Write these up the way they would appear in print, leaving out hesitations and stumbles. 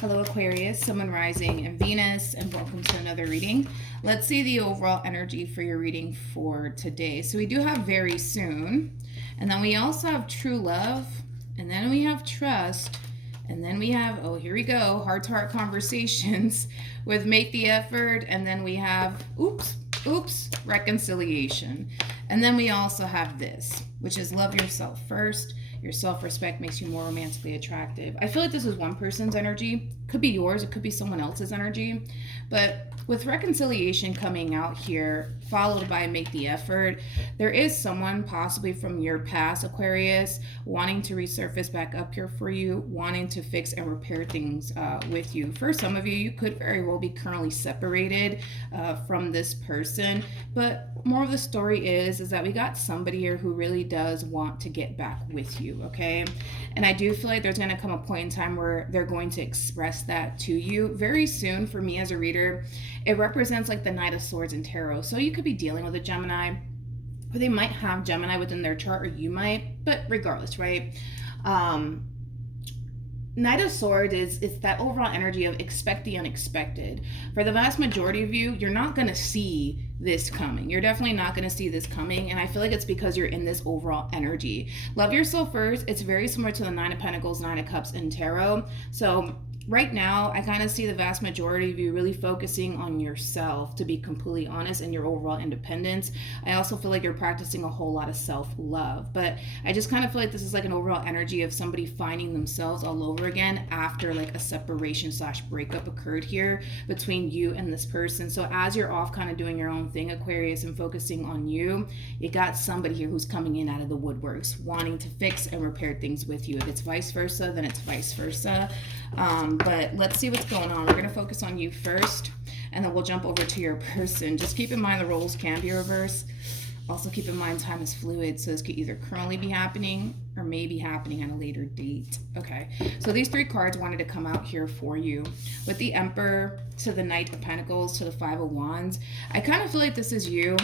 Hello Aquarius, Sun, Moon, Rising, and Venus, and welcome to another reading. Let's see the overall energy for your reading for today. So we do have very soon, and then we also have true love, and then we have trust, and then we have, oh, here we go, heart-to-heart conversations with make the effort, and then we have, oops, reconciliation. And then we also have this, which is love yourself first. Your self-respect makes you more romantically attractive. I feel like this is one person's energy. Could be yours, it could be someone else's energy. But with reconciliation coming out here, followed by make the effort, there is someone possibly from your past, Aquarius, wanting to resurface back up here for you, wanting to fix and repair things with you. For some of you, you could very well be currently separated from this person. But more of the story is that we got somebody here who really does want to get back with you, okay? And I do feel like there's going to come a point in time where they're going to express that to you very soon. For me as a reader, it represents like the Knight of Swords in tarot. So you could be dealing with a Gemini, or they might have Gemini within their chart, or you might, but regardless, right? Knight of Swords is that overall energy of expect the unexpected. For the vast majority of you, you're not going to see this coming. You're definitely not going to see this coming. And I feel like it's because you're in this overall energy. Love yourself first. It's very similar to the Nine of Pentacles, Nine of Cups in tarot. So right now, I kind of see the vast majority of you really focusing on yourself, to be completely honest, and your overall independence. I also feel like you're practicing a whole lot of self-love, but I just kind of feel like this is like an overall energy of somebody finding themselves all over again after like a separation / breakup occurred here between you and this person. So as you're off kind of doing your own thing, Aquarius, and focusing on you, you got somebody here who's coming in out of the woodworks, wanting to fix and repair things with you. If it's vice versa, then it's vice versa. But let's see what's going on. We're going to focus on you first, and then we'll jump over to your person. Just keep in mind the roles can be reversed. Also keep in mind time is fluid, so this could either currently be happening or may be happening at a later date. Okay, so these three cards wanted to come out here for you. With the Emperor to the Knight of Pentacles to the Five of Wands, I kind of feel like this is you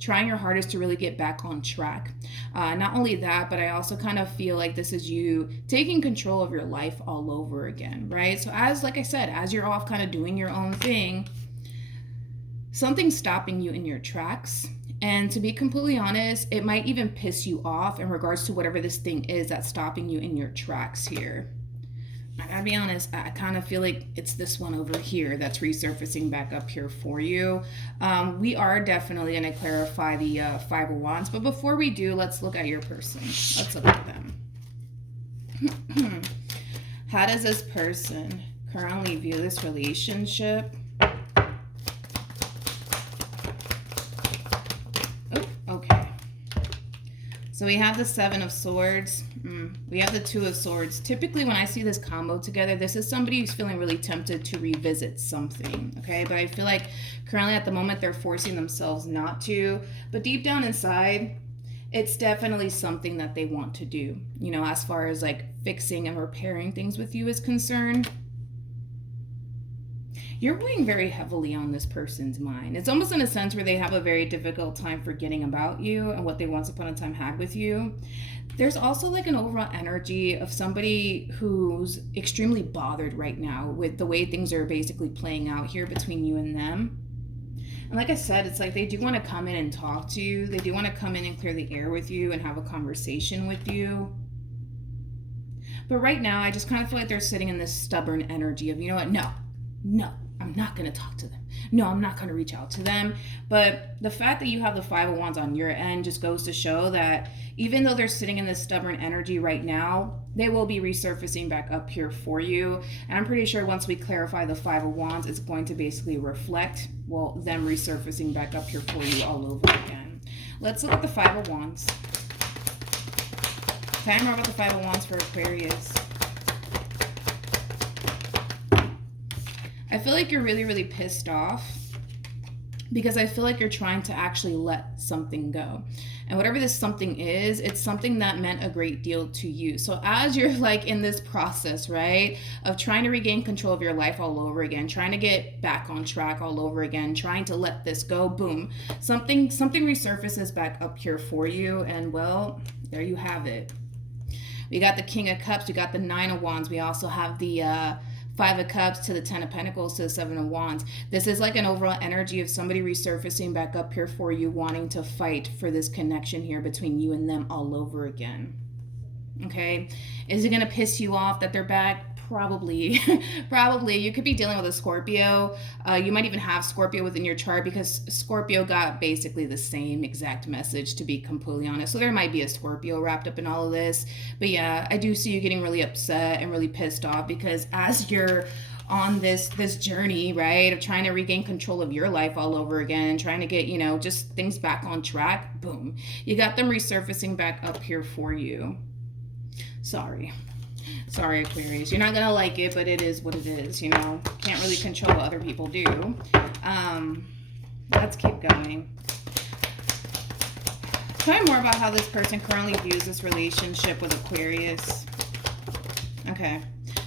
trying your hardest to really get back on track. Not only that, but I also kind of feel like this is you taking control of your life all over again, right? So as, like I said, as you're off kind of doing your own thing, something's stopping you in your tracks. And to be completely honest, it might even piss you off in regards to whatever this thing is that's stopping you in your tracks here. I gotta be honest, I kind of feel like it's this one over here that's resurfacing back up here for you. We are definitely going to clarify the Five of Wands, but before we do, let's look at your person. Let's look at them. How does this person currently view this relationship? Oh, okay. So we have the Seven of Swords. We have the Two of Swords. Typically when I see this combo together, this is somebody who's feeling really tempted to revisit something, okay? But I feel like currently at the moment they're forcing themselves not to. But deep down inside, it's definitely something that they want to do, you know, as far as like fixing and repairing things with you is concerned. You're weighing very heavily on this person's mind. It's almost in a sense where they have a very difficult time forgetting about you and what they once upon a time had with you. There's also like an overall energy of somebody who's extremely bothered right now with the way things are basically playing out here between you and them. And like I said, it's like they do want to come in and talk to you. They do want to come in and clear the air with you and have a conversation with you. But right now, I just kind of feel like they're sitting in this stubborn energy of, you know what, no, I'm not going to talk to them. No, I'm not going to reach out to them. But the fact that you have the Five of Wands on your end just goes to show that even though they're sitting in this stubborn energy right now, they will be resurfacing back up here for you. And I'm pretty sure once we clarify the Five of Wands, it's going to basically reflect, well, them resurfacing back up here for you all over again. Let's look at the Five of Wands. Tell me more about the Five of Wands for Aquarius. I feel like you're really, really pissed off because I feel like you're trying to actually let something go. And whatever this something is, it's something that meant a great deal to you. So as you're like in this process, right, of trying to regain control of your life all over again, trying to get back on track all over again, trying to let this go, boom, something resurfaces back up here for you. And well, there you have it. We got the King of Cups, we got the Nine of Wands, we also have the Five of Cups to the Ten of Pentacles to the Seven of Wands. This is like an overall energy of somebody resurfacing back up here for you, wanting to fight for this connection here between you and them all over again. Okay, is it going to piss you off that they're back? Probably. Probably. You could be dealing with a Scorpio. You might even have Scorpio within your chart, because Scorpio got basically the same exact message, to be completely honest. So there might be a Scorpio wrapped up in all of this. But yeah, I do see you getting really upset and really pissed off, because as you're on this journey, right, of trying to regain control of your life all over again, trying to get, you know, just things back on track, boom, you got them resurfacing back up here for you. Sorry, Aquarius. You're not going to like it, but it is what it is, you know. Can't really control what other people do. Let's keep going. Tell me more about how this person currently views this relationship with Aquarius. Okay.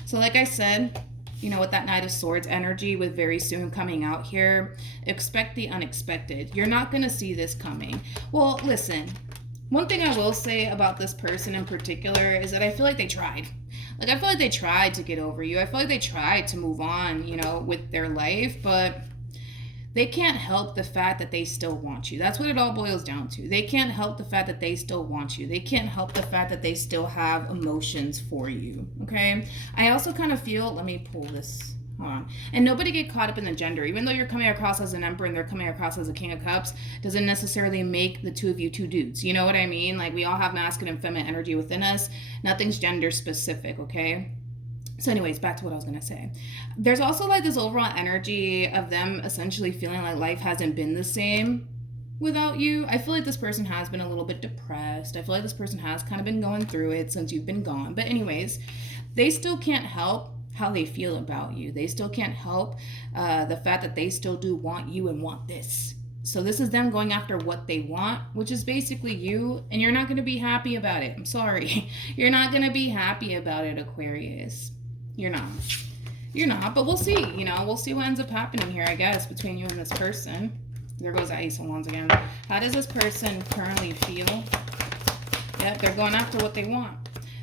So like I said, you know, with that Knight of Swords energy, with very soon coming out here, expect the unexpected. You're not going to see this coming. Well, listen. One thing I will say about this person in particular is that I feel like they tried. Like, I feel like they tried to get over you. I feel like they tried to move on, you know, with their life, but they can't help the fact that they still want you. That's what it all boils down to. They can't help the fact that they still want you. They can't help the fact that they still have emotions for you, okay? I also kind of feel, let me pull this. Hold on. And nobody get caught up in the gender. Even though you're coming across as an Emperor and they're coming across as a King of Cups, doesn't necessarily make the two of you two dudes. You know what I mean? Like, we all have masculine and feminine energy within us. Nothing's gender specific, okay? So anyways, back to what I was going to say. There's also like this overall energy of them essentially feeling like life hasn't been the same without you. I feel like this person has been a little bit depressed. I feel like this person has kind of been going through it since you've been gone. But anyways, they still can't help how they feel about you. They still can't help the fact that they still do want you and want this. So this is them going after what they want, which is basically you, and you're not going to be happy about it. I'm sorry. You're not going to be happy about it, Aquarius. You're not. You're not, but we'll see. You know, we'll see what ends up happening here, I guess, between you and this person. There goes that Ace of Wands again. How does this person currently feel? Yep, they're going after what they want.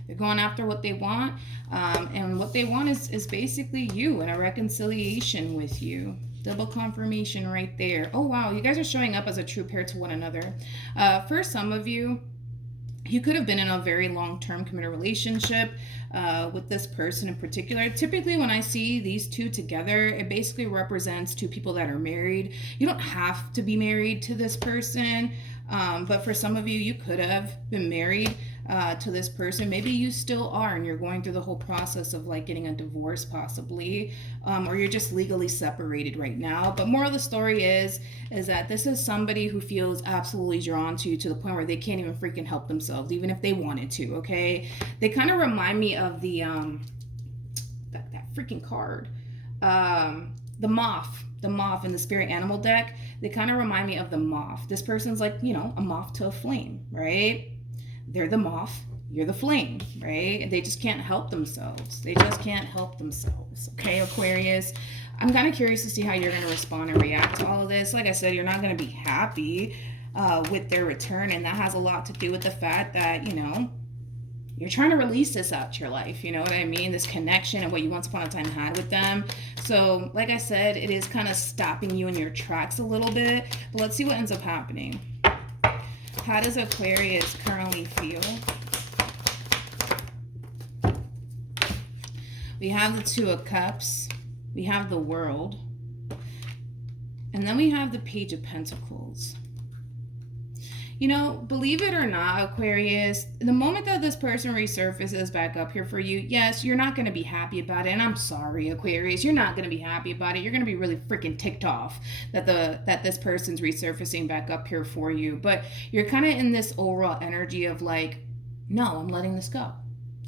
They're going after what they want, and what they want is basically you and a reconciliation with you. Double confirmation right there. Oh, wow. You guys are showing up as a true pair to one another. For some of you, you could have been in a very long-term committed relationship with this person in particular. Typically, when I see these two together, it basically represents two people that are married. You don't have to be married to this person, but for some of you, you could have been married to this person. Maybe you still are, and you're going through the whole process of like getting a divorce possibly, or you're just legally separated right now. But more of the story is that this is somebody who feels absolutely drawn to you to the point where they can't even freaking help themselves, even if they wanted to, okay? They kind of remind me of the that freaking card, the moth in the spirit animal deck. They kind of remind me of the moth. This person's like, you know, a moth to a flame, right? They're the moth, you're the flame, right? They just can't help themselves. They just can't help themselves. Okay, Aquarius? I'm kind of curious to see how you're going to respond and react to all of this. Like I said, you're not going to be happy with their return, and that has a lot to do with the fact that, you know, you're trying to release this out to your life. You know what I mean? This connection and what you once upon a time had with them. So, like I said, it is kind of stopping you in your tracks a little bit. But let's see what ends up happening. How does Aquarius currently feel? We have the Two of Cups. We have the World. And then we have the Page of Pentacles. You know, believe it or not, Aquarius, the moment that this person resurfaces back up here for you, yes, you're not going to be happy about it. And I'm sorry, Aquarius, you're not going to be happy about it. You're going to be really freaking ticked off that this person's resurfacing back up here for you. But you're kind of in this overall energy of like, no, I'm letting this go.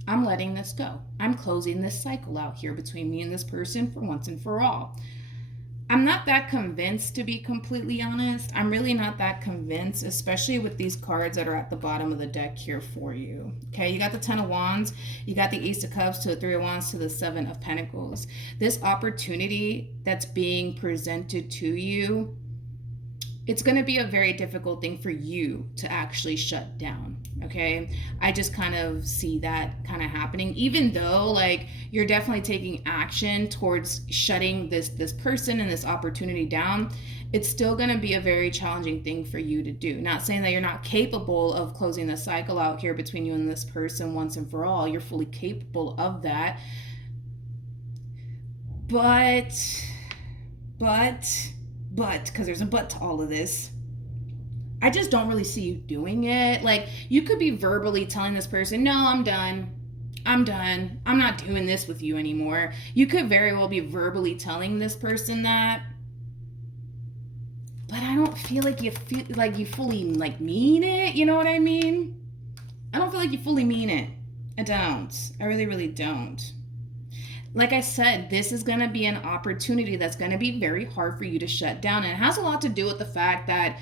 I'm letting this go. I'm closing this cycle out here between me and this person for once and for all. I'm not that convinced, to be completely honest. I'm really not that convinced, especially with these cards that are at the bottom of the deck here for you. Okay, you got the Ten of Wands, you got the Ace of Cups to the Three of Wands to the Seven of Pentacles. This opportunity that's being presented to you, it's going to be a very difficult thing for you to actually shut down. Okay, I just kind of see that kind of happening, even though like you're definitely taking action towards shutting this person and this opportunity down. It's still going to be a very challenging thing for you to do. Not saying that you're not capable of closing the cycle out here between you and this person once and for all. You're fully capable of that. But, because there's a but to all of this, I just don't really see you doing it. Like, you could be verbally telling this person, no, I'm done. I'm not doing this with you anymore. You could very well be verbally telling this person that. But I don't feel like you fully like mean it. You know what I mean? I don't feel like you fully mean it. I don't. I really, really don't. Like I said, this is going to be an opportunity that's going to be very hard for you to shut down. And it has a lot to do with the fact that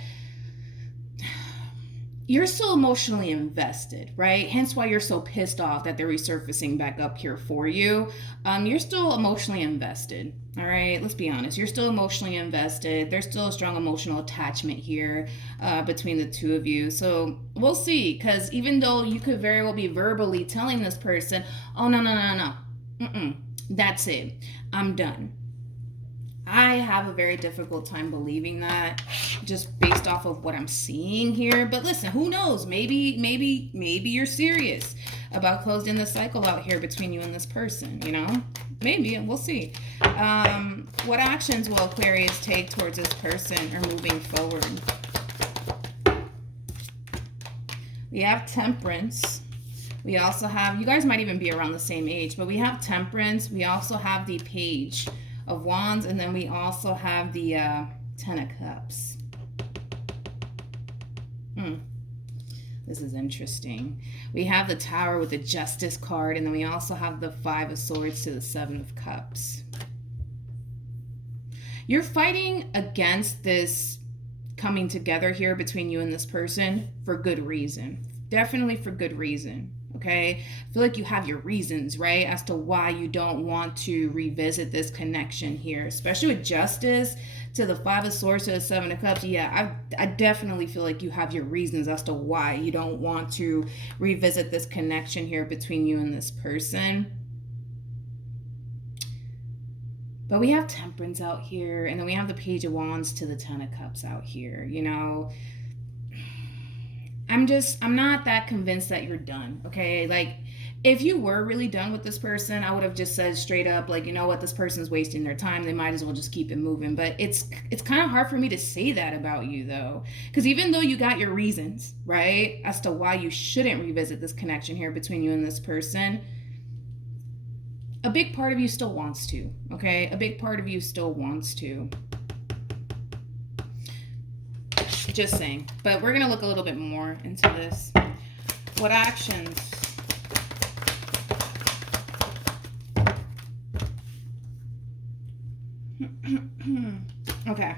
you're still emotionally invested, right? Hence why you're so pissed off that they're resurfacing back up here for you. You're still emotionally invested, all right? Let's be honest. You're still emotionally invested. There's still a strong emotional attachment here between the two of you. So we'll see, because even though you could very well be verbally telling this person, oh, no. That's it. I'm done. I have a very difficult time believing that, just based off of what I'm seeing here. But listen, who knows? Maybe you're serious about closing the cycle out here between you and this person, you know? Maybe. We'll see. What actions will Aquarius take towards this person or moving forward? We have Temperance. We also have, you guys might even be around the same age, but we have Temperance. We also have the Page of Wands, and then we also have the Ten of Cups. This is interesting. We have the Tower with the Justice card, and then we also have the Five of Swords to the Seven of Cups. You're fighting against this coming together here between you and this person for good reason. Definitely for good reason. Okay, I feel like you have your reasons, right, as to why you don't want to revisit this connection here, especially with Justice to the Five of Swords to the Seven of Cups. Yeah, I definitely feel like you have your reasons as to why you don't want to revisit this connection here between you and this person. But we have Temperance out here, and then we have the Page of Wands to the Ten of Cups out here, you know. I'm not that convinced that you're done, okay? Like, if you were really done with this person, I would have just said straight up, like, you know what, this person's wasting their time. They might as well just keep it moving. But it's kind of hard for me to say that about you, though. Because even though you got your reasons, right, as to why you shouldn't revisit this connection here between you and this person, a big part of you still wants to, okay? A big part of you still wants to. Just saying. But we're going to look a little bit more into this. What actions? Okay.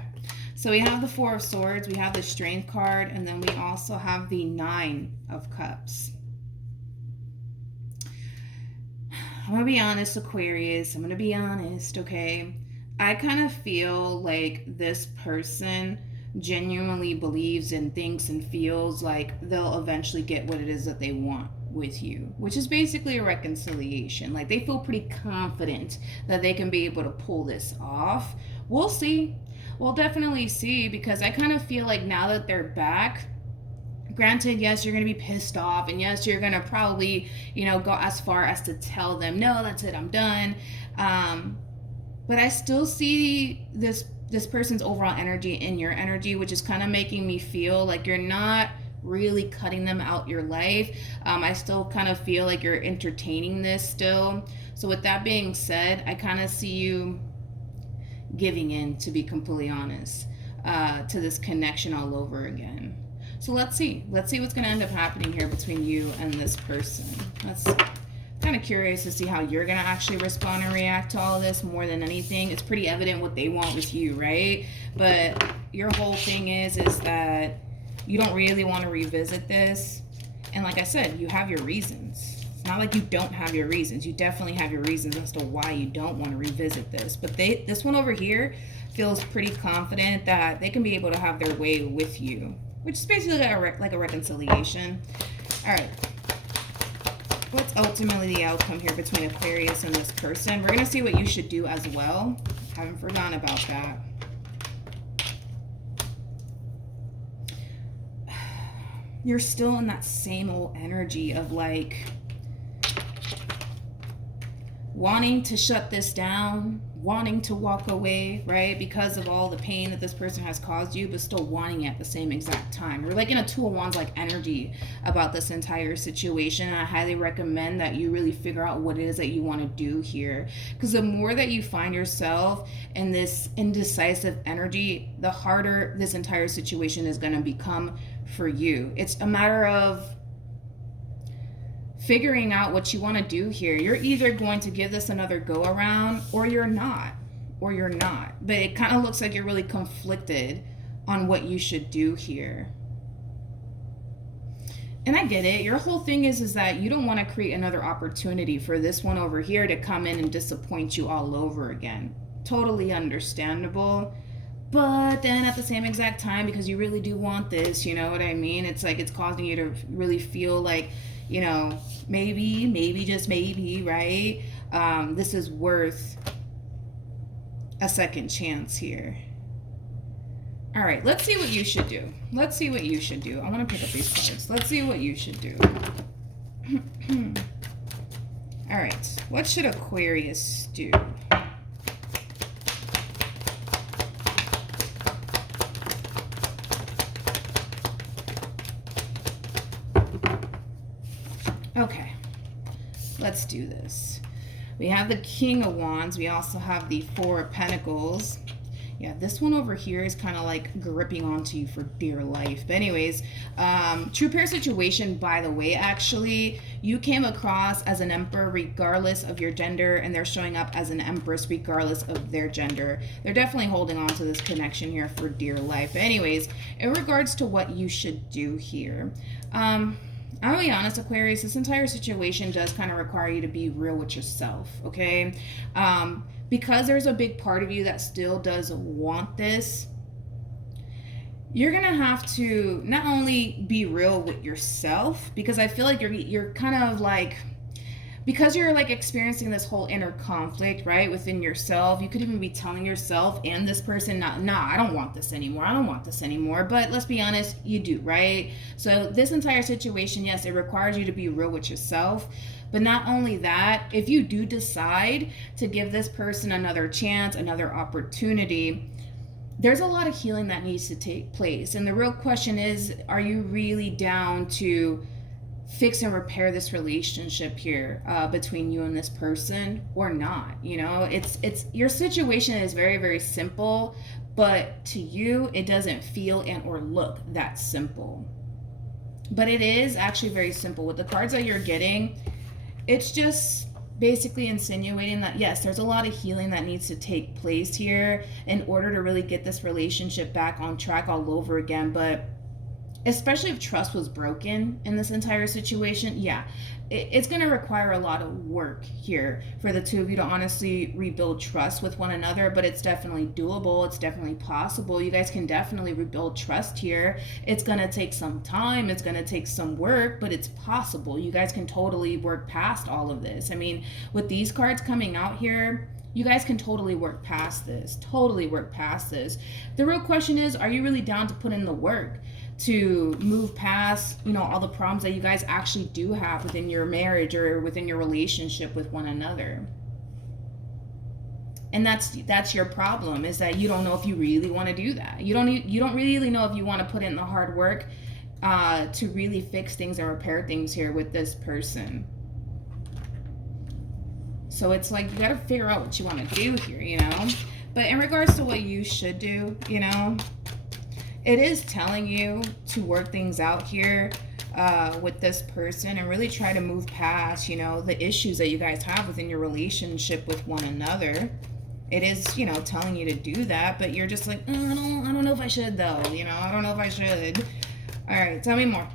So we have the Four of Swords. We have the Strength card. And then we also have the Nine of Cups. I'm going to be honest, Aquarius. I'm going to be honest, okay? I kind of feel like this person genuinely believes and thinks and feels like they'll eventually get what it is that they want with you, which is basically a reconciliation. Like, they feel pretty confident that they can be able to pull this off. We'll see. We'll definitely see, because I kind of feel like now that they're back, granted, yes, you're going to be pissed off, and yes, you're going to probably, you know, go as far as to tell them, no, that's it, I'm done. But I still see this person's overall energy in your energy, which is kind of making me feel like you're not really cutting them out your life. I still kind of feel like you're entertaining this still. So with that being said, I kind of see you giving in, to be completely honest, to this connection all over again. So let's see what's going to end up happening here between you and this person. That's kind of curious to see how you're going to actually respond and react to all of this more than anything. It's pretty evident what they want with you, right? But your whole thing is that you don't really want to revisit this. And like I said, you have your reasons. It's not like you don't have your reasons. You definitely have your reasons as to why you don't want to revisit this. But this one over here feels pretty confident that they can be able to have their way with you, which is basically like a reconciliation. All right. What's ultimately the outcome here between Aquarius and this person? We're going to see what you should do as well. Haven't forgotten about that. You're still in that same old energy of like wanting to shut this down, wanting to walk away, right? Because of all the pain that this person has caused you, but still wanting it at the same exact time. We're like in a Two of Wands like energy about this entire situation. And I highly recommend that you really figure out what it is that you want to do here. Because the more that you find yourself in this indecisive energy, the harder this entire situation is going to become for you. It's a matter of figuring out what you want to do here. You're either going to give this another go around or you're not. But it kind of looks like you're really conflicted on what you should do here. And I get it. Your whole thing is that you don't want to create another opportunity for this one over here to come in and disappoint you all over again. Totally understandable. But then at the same exact time, because you really do want this, you know what I mean? It's like it's causing you to really feel like, you know, maybe, just maybe, right? This is worth a second chance here. All right, let's see what you should do. I want to pick up these cards. Let's see what you should do. All right, what should Aquarius do? Okay, let's do this. We have the King of Wands. We also have the Four of Pentacles. Yeah, this one over here is kind of like gripping onto you for dear life. But anyways, true pair situation, by the way, actually, you came across as an Emperor regardless of your gender, and they're showing up as an Empress regardless of their gender. They're definitely holding on to this connection here for dear life. But anyways, in regards to what you should do here, I'll be honest, Aquarius, this entire situation does kind of require you to be real with yourself, okay? Because there's a big part of you that still does want this, you're going to have to not only be real with yourself, because I feel like you're kind of like, because you're like experiencing this whole inner conflict, right, within yourself. You could even be telling yourself and this person, nah, I don't want this anymore. But let's be honest, you do, right? So this entire situation, yes, it requires you to be real with yourself. But not only that, if you do decide to give this person another chance, another opportunity, there's a lot of healing that needs to take place. And the real question is, are you really down to fix and repair this relationship here between you and this person or not? You know, it's your situation is very, very simple, but to you it doesn't feel and or look that simple. But it is actually very simple. With the cards that you're getting, it's just basically insinuating that yes, there's a lot of healing that needs to take place here in order to really get this relationship back on track all over again. But especially if trust was broken in this entire situation, yeah, it's going to require a lot of work here for the two of you to honestly rebuild trust with one another. But it's definitely doable. It's definitely possible. You guys can definitely rebuild trust here. It's going to take some time. It's going to take some work, but it's possible. You guys can totally work past all of this. I mean, with these cards coming out here, you guys can totally work past this. The real question is, are you really down to put in the work to move past, you know, all the problems that you guys actually do have within your marriage or within your relationship with one another? And that's your problem, is that you don't know if you really want to do that. You don't really know if you want to put in the hard work to really fix things and repair things here with this person. So it's like you got to figure out what you want to do here, you know. But in regards to what you should do, you know, it is telling you to work things out here with this person and really try to move past, you know, the issues that you guys have within your relationship with one another. It is, you know, telling you to do that, but you're just like, I don't know if I should though, you know, I don't know if I should. All right, tell me more.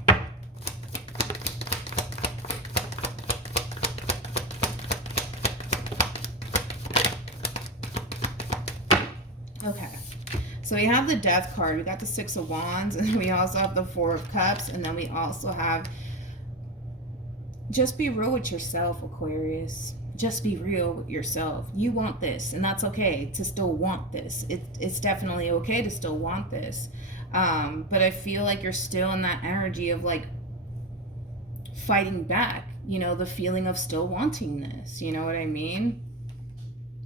Okay. So we have the Death card. We got the Six of Wands, and we also have the Four of Cups, and then we also have just be real with yourself, Aquarius. Just be real with yourself. You want this, and that's okay to still want this. It's definitely okay to still want this. But I feel like you're still in that energy of like fighting back, you know, the feeling of still wanting this. You know what I mean?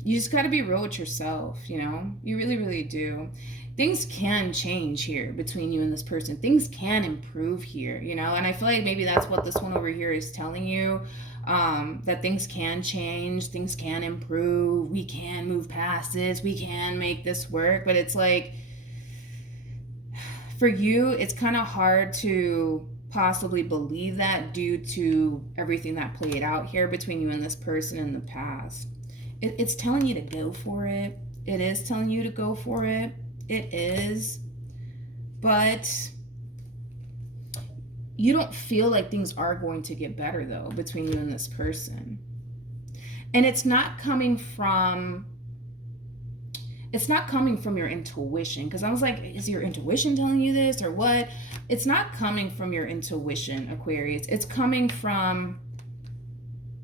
You just got to be real with yourself, you know? You really, really do. Things can change here between you and this person. Things can improve here, you know? And I feel like maybe that's what this one over here is telling you, that things can change, things can improve, we can move past this, we can make this work. But it's like, for you, it's kind of hard to possibly believe that due to everything that played out here between you and this person in the past. It's telling you to go for it. It is telling you to go for it. It is. But you don't feel like things are going to get better, though, between you and this person. And it's not coming from your intuition, because I was like, is your intuition telling you this or what? It's not coming from your intuition, Aquarius. It's coming from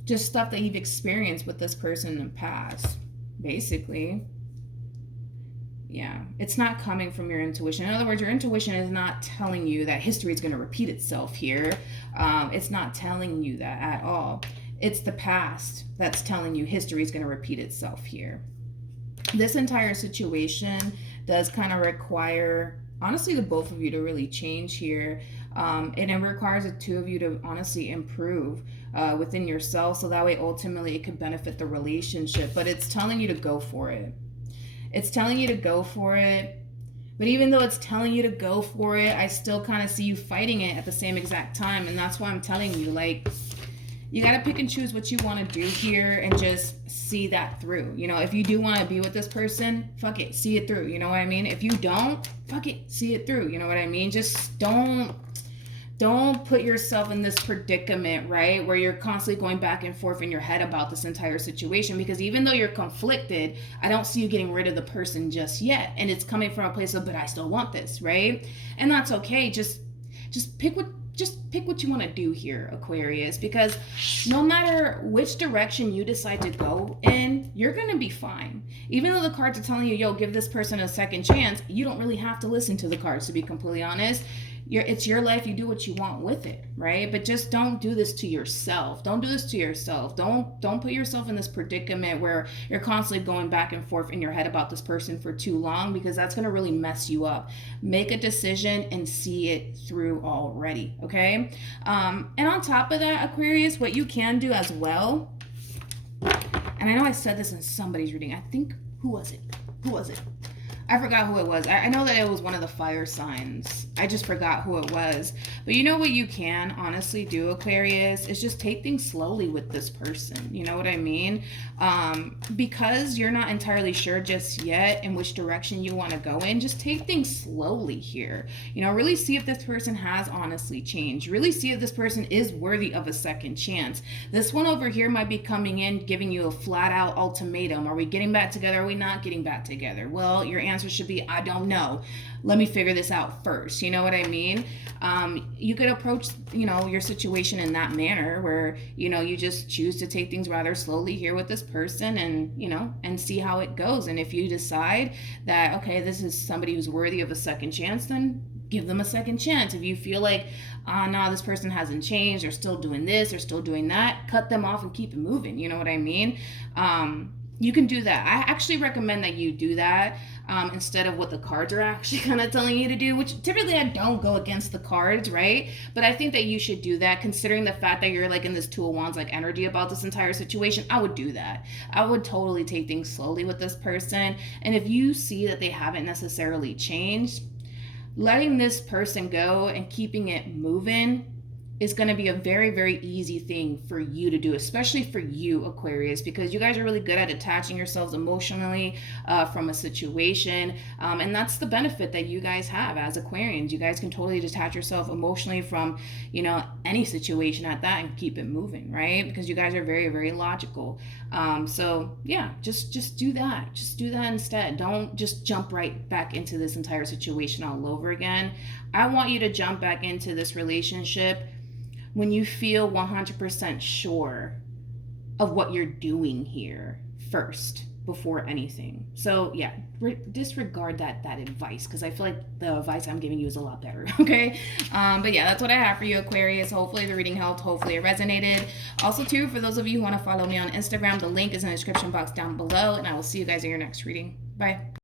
just stuff that you've experienced with this person in the past, basically. Yeah, it's not coming from your intuition. In other words, your intuition is not telling you that history is going to repeat itself here. It's not telling you that at all. It's the past that's telling you history is going to repeat itself here. This entire situation does kind of require, honestly, the both of you to really change here. And it requires the two of you to honestly improve within yourself, so that way ultimately it could benefit the relationship. But it's telling you to go for it. It's telling you to go for it. But even though it's telling you to go for it, I still kind of see you fighting it at the same exact time. And that's why I'm telling you, like, you got to pick and choose what you want to do here and just see that through. You know, if you do want to be with this person, fuck it, see it through. You know what I mean? If you don't, fuck it, see it through. You know what I mean? Just don't put yourself in this predicament, right? Where you're constantly going back and forth in your head about this entire situation, because even though you're conflicted, I don't see you getting rid of the person just yet. And it's coming from a place of, but I still want this, right? And that's okay. Just pick what you want to do here, Aquarius, because no matter which direction you decide to go in, you're going to be fine. Even though the cards are telling you, yo, give this person a second chance, you don't really have to listen to the cards, to be completely honest. It's your life. You do what you want with it, right? But just don't do this to yourself. Don't do this to yourself. Don't put yourself in this predicament where you're constantly going back and forth in your head about this person for too long, because that's going to really mess you up. Make a decision and see it through already, okay? And on top of that, Aquarius, what you can do as well, and I know I said this in somebody's reading. I think, who was it? I forgot who it was. I know that it was one of the fire signs. I just forgot who it was. But you know what you can honestly do, Aquarius, is just take things slowly with this person. You know what I mean? Because you're not entirely sure just yet in which direction you want to go in, just take things slowly here. You know, really see if this person has honestly changed. Really see if this person is worthy of a second chance. This one over here might be coming in, giving you a flat out ultimatum. Are we getting back together? Are we not getting back together? Well, your answer should be, I don't know. Let me figure this out first. You know what I mean? You could approach, you know, your situation in that manner where, you know, you just choose to take things rather slowly here with this person and, you know, and see how it goes. And if you decide that, okay, this is somebody who's worthy of a second chance, then give them a second chance. If you feel like, no, this person hasn't changed, they're still doing this, they're still doing that, cut them off and keep it moving. You know what I mean? You can do that. I actually recommend that you do that instead of what the cards are actually kind of telling you to do, which typically I don't go against the cards, right? But I think that you should do that, considering the fact that you're like in this Two of Wands like energy about this entire situation. I would do that. I would totally take things slowly with this person. And if you see that they haven't necessarily changed, letting this person go and keeping it moving is going to be a very, very easy thing for you to do, especially for you, Aquarius, because you guys are really good at attaching yourselves emotionally from a situation. And that's the benefit that you guys have as Aquarians. You guys can totally detach yourself emotionally from, you know, any situation at that and keep it moving, right? Because you guys are very, very logical. So yeah, just do that. Just do that instead. Don't just jump right back into this entire situation all over again. I want you to jump back into this relationship when you feel 100% sure of what you're doing here first before anything. So yeah, disregard that advice, because I feel like the advice I'm giving you is a lot better. Okay, but yeah, that's what I have for you, Aquarius. Hopefully the reading helped. Hopefully it resonated. Also too, for those of you who want to follow me on Instagram, the link is in the description box down below, and I will see you guys in your next reading. Bye.